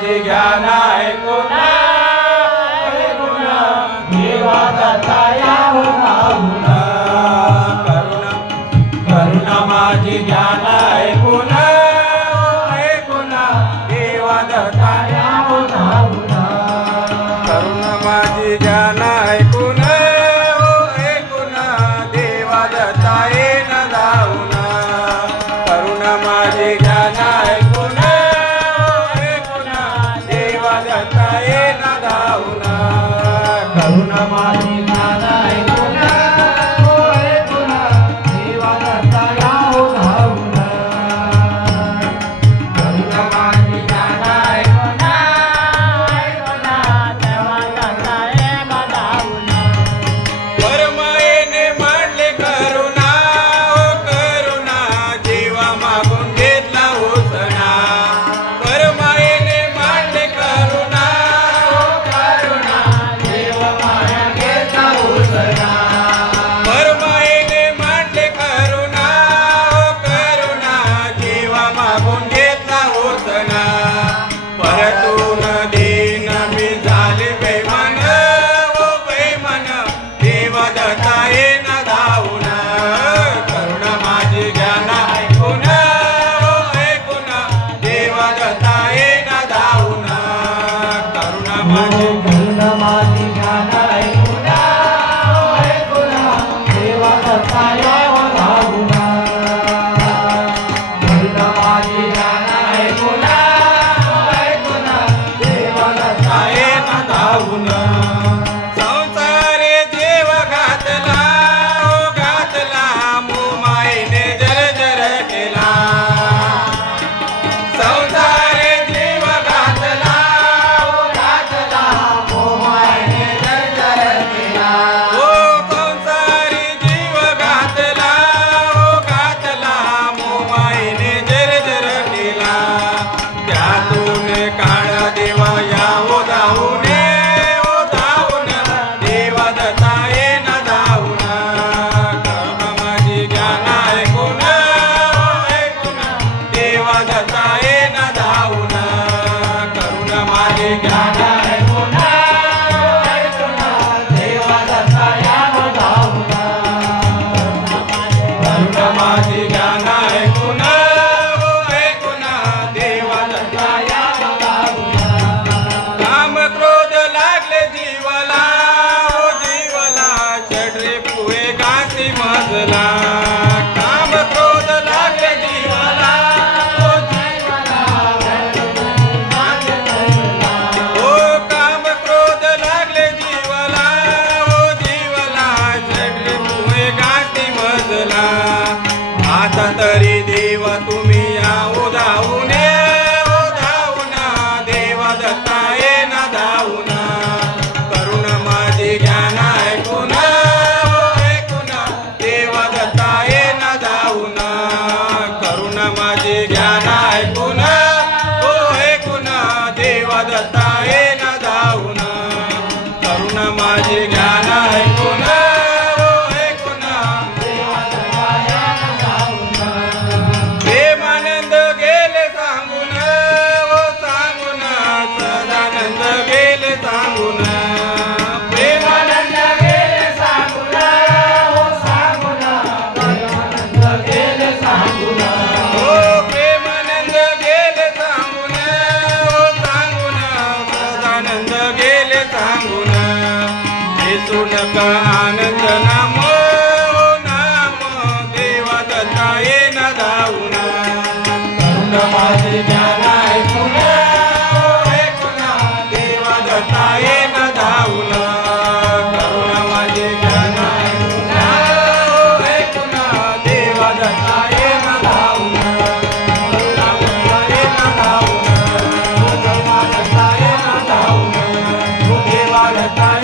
diga. Karunamoyee Moda tá aí. I.